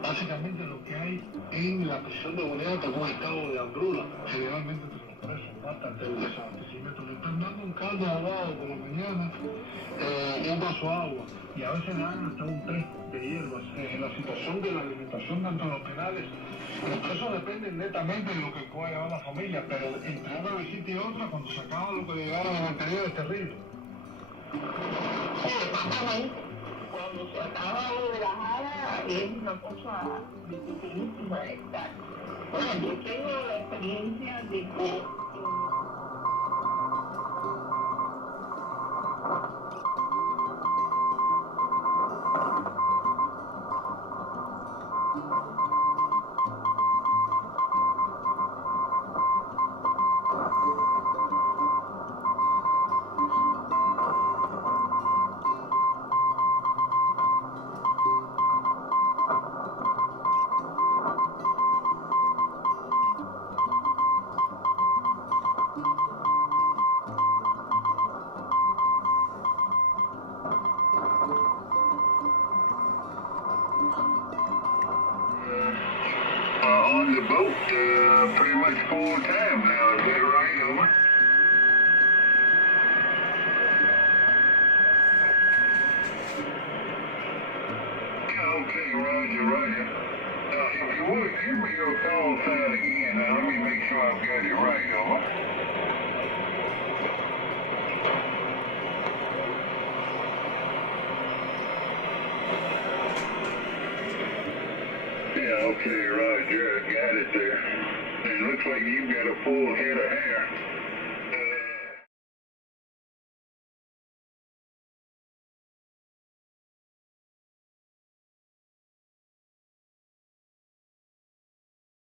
Básicamente lo que hay en la prisión de Boneta es un estado de hambruna. Generalmente entre los presos matan del desabastecimiento. Le están dando un caldo de ahogado por la mañana, un vaso de agua, y a veces le dan hasta un té de hierbas. La situación de la alimentación dentro de los penales, los presos dependen netamente de lo que pueda llevar la familia, pero entre una visita y otra, cuando se acaba lo que llegaron a la anterior, es terrible. Sí, exactamente. Cuando se acaba lo de la jala es una cosa dificilísima de estar. Bueno, yo tengo la experiencia de que full time now, is that right, over? Yeah, okay, Roger, Roger. If you would, give me your call sign again. Now, let me make sure I've got it right, over. Yeah, okay, Roger, I got it there. It looks like you've got a full head of hair.